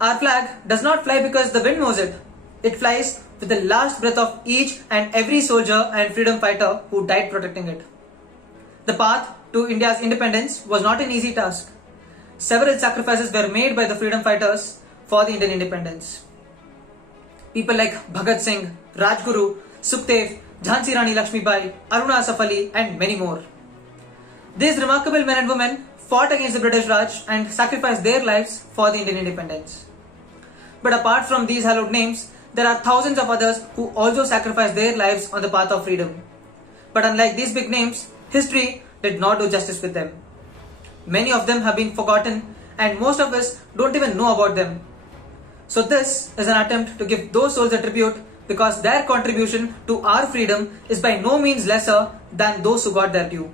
Our flag does not fly because the wind knows it. It flies with the last breath of each and every soldier and freedom fighter who died protecting it. The path to India's independence was not an easy task. Several sacrifices were made by the freedom fighters for the Indian independence. People like Bhagat Singh, Rajguru, Sukhdev, Jhansi Rani Lakshmibai, Aruna Asaf Ali, and many more. These remarkable men and women fought against the British Raj and sacrificed their lives for the Indian independence. But apart from these hallowed names, there are thousands of others who also sacrificed their lives on the path of freedom. But unlike these big names, history did not do justice with them. Many of them have been forgotten and most of us don't even know about them. So this is an attempt to give those souls a tribute because their contribution to our freedom is by no means lesser than those who got their due.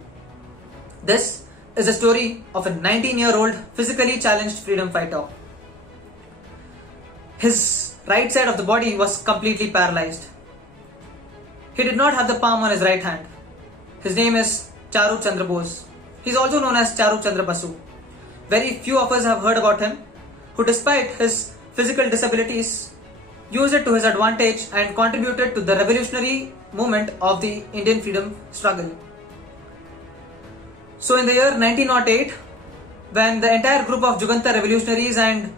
This is a story of a 19-year-old physically challenged freedom fighter. His right side of the body was completely paralyzed. He did not have the palm on his right hand. His name is Charu Chandra Bose. He is also known as Charu Chandra Basu. Very few of us have heard about him, who despite his physical disabilities used it to his advantage and contributed to the revolutionary movement of the Indian freedom struggle. So in the year 1908, when the entire group of Juganta revolutionaries and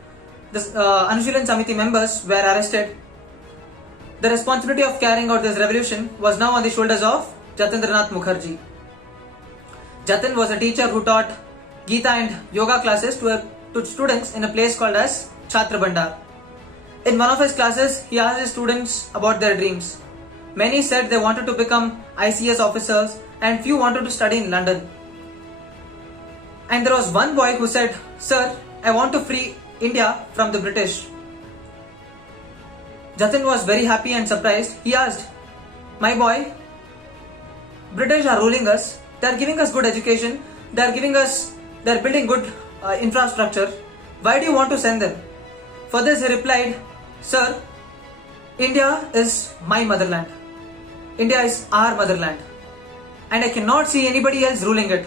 the Anushilin Samiti members were arrested, the responsibility of carrying out this revolution was now on the shoulders of Jatindranath Mukherjee. Jatin was a teacher who taught Gita and yoga classes to students in a place called as Chhatra Bhandar. In one of his classes, he asked his students about their dreams. Many said they wanted to become ICS officers and few wanted to study in London. And there was one boy who said, "Sir, I want to free India from the British." Jatin was very happy and surprised. He asked, "My boy, British are ruling us. They are giving us good education. They are building good infrastructure. Why do you want to send them?" For this he replied, "Sir, India is my motherland. India is our motherland. And I cannot see anybody else ruling it.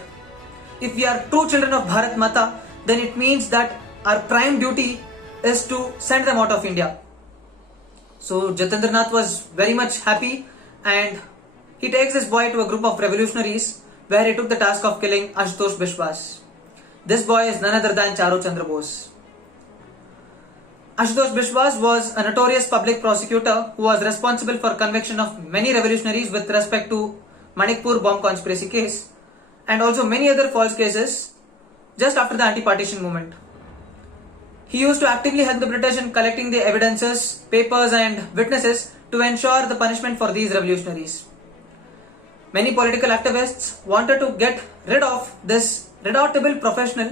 If we are true children of Bharat Mata, then it means that our prime duty is to send them out of India." So Jatindranath was very much happy and he takes this boy to a group of revolutionaries where he took the task of killing Ashutosh Biswas. This boy is none other than Charu Chandra Bose. Ashutosh Biswas was a notorious public prosecutor who was responsible for conviction of many revolutionaries with respect to Manikpur bomb conspiracy case and also many other false cases just after the anti-partition movement. He used to actively help the British in collecting the evidences, papers and witnesses to ensure the punishment for these revolutionaries. Many political activists wanted to get rid of this redoubtable professional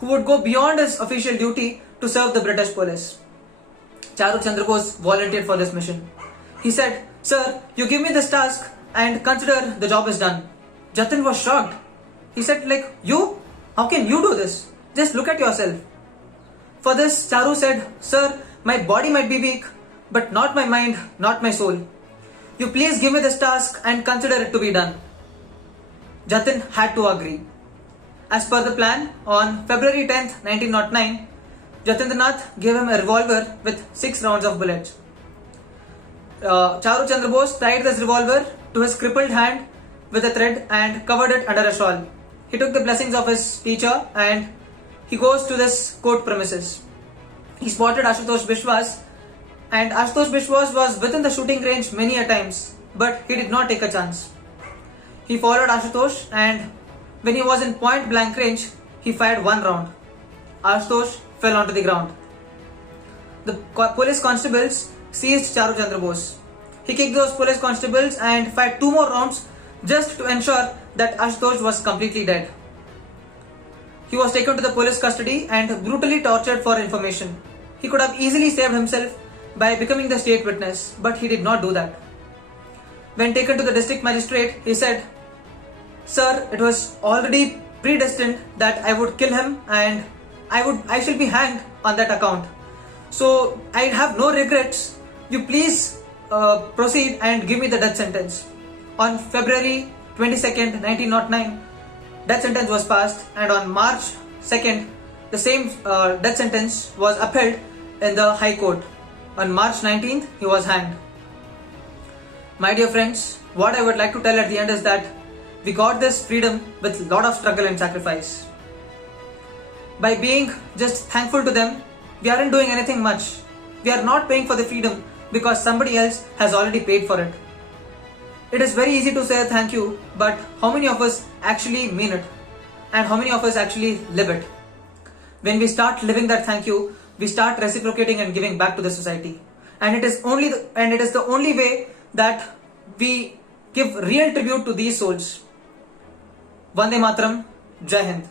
who would go beyond his official duty to serve the British police. Charu Chandra Bose volunteered for this mission. He said, "Sir, you give me this task and consider the job is done." Jatin was shocked. He said, "You? How can you do this? Just look at yourself." For this, Charu said, "Sir, my body might be weak, but not my mind, not my soul. You please give me this task and consider it to be done." Jatin had to agree. As per the plan, on February 10th, 1909, Jatindranath gave him a revolver with 6 rounds of bullets. Charu Chandra Bose tied this revolver to his crippled hand with a thread and covered it under a shawl. He took the blessings of his teacher and he goes to this court premises. He spotted Ashutosh Biswas and Ashutosh Biswas was within the shooting range many a times, but he did not take a chance. He followed Ashutosh and when he was in point blank range, he fired 1 round. Ashutosh fell onto the ground. The police constables seized Charu Chandra Bose. He kicked those police constables and fired 2 more rounds just to ensure that Ashutosh was completely dead. He was taken to the police custody and brutally tortured for information. He could have easily saved himself by becoming the state witness, but he did not do that. When taken to the district magistrate, he said, "Sir, it was already predestined that I would kill him and I shall be hanged on that account. So I have no regrets. You please proceed and give me the death sentence." On February 22nd, 1909, death sentence was passed and on March 2nd, the same death sentence was upheld in the High Court. On March 19th, he was hanged. My dear friends, what I would like to tell at the end is that we got this freedom with a lot of struggle and sacrifice. By being just thankful to them, we aren't doing anything much. We are not paying for the freedom because somebody else has already paid for it. It is very easy to say thank you, but how many of us actually mean it? And how many of us actually live it? When we start living that thank you, we start reciprocating and giving back to the society. And it is the only way that we give real tribute to these souls. Vande Mataram, Jai Hind.